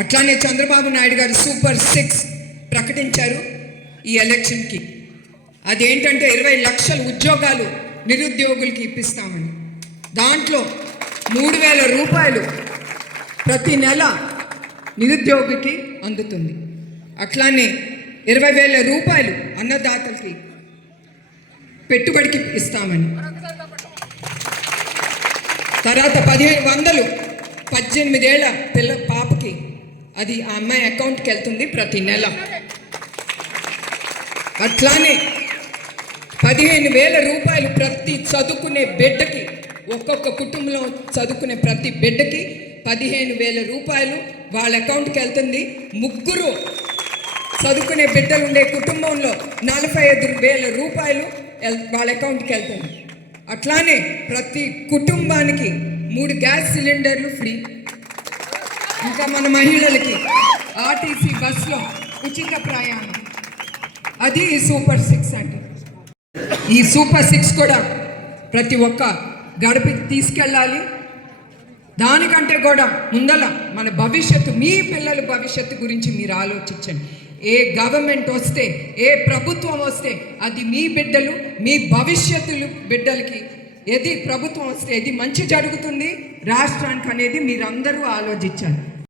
అట్లానే చంద్రబాబు నాయుడు గారు super six ప్రకటించారు ఈ ఎలక్షన్కి. అదేంటంటే ఇరవై లక్షల ఉద్యోగాలు నిరుద్యోగులకి ఇప్పిస్తామని. దాంట్లో మూడు వేల రూపాయలు ప్రతి నెల నిరుద్యోగికి అందుతుంది. అట్లానే ఇరవై వేల రూపాయలు అన్నదాతలకి పెట్టుబడికి ఇస్తామని. తర్వాత పదిహేను వందలు పద్దెనిమిదేళ్ళ పిల్ల పాపకి అది ఆ అమ్మాయి అకౌంట్కి వెళ్తుంది ప్రతి నెల. అట్లానే పదిహేను వేల రూపాయలు ప్రతి చదువుకునే బిడ్డకి ఒక్కొక్క కుటుంబంలో చదువుకునే ప్రతి బిడ్డకి పదిహేను వేల రూపాయలు వాళ్ళ అకౌంట్కి వెళ్తుంది. ముగ్గురు చదువుకునే బిడ్డలు ఉండే కుటుంబంలో నలభై ఐదు వేల రూపాయలు వాళ్ళ అకౌంట్కి వెళ్తుంది. అట్లానే ప్రతి కుటుంబానికి మూడు గ్యాస్ సిలిండర్లు ఫ్రీ. ఇంకా మన మహిళలకి ఆర్టీసీ బస్సులో ఉచిత ప్రయాణం. అది ఈ సూపర్ సిక్స్ అంటే ఈ సూపర్ సిక్స్ కూడా ప్రతి ఒక్క గడపకి తీసుకెళ్ళాలి. దానికంటే కూడా ముందల మన భవిష్యత్తు మీ పిల్లల భవిష్యత్తు గురించి మీరు ఆలోచించండి. ఏ గవర్నమెంట్ వస్తే ఏ ప్రభుత్వం వస్తే అది మీ బిడ్డలు మీ భవిష్యత్తులు బిడ్డలకి ఏది ప్రభుత్వం వస్తే ఏది మంచి జరుగుతుంది. రాష్ట్రానికి అనేది మీరందరూ ఆలోచించాలి.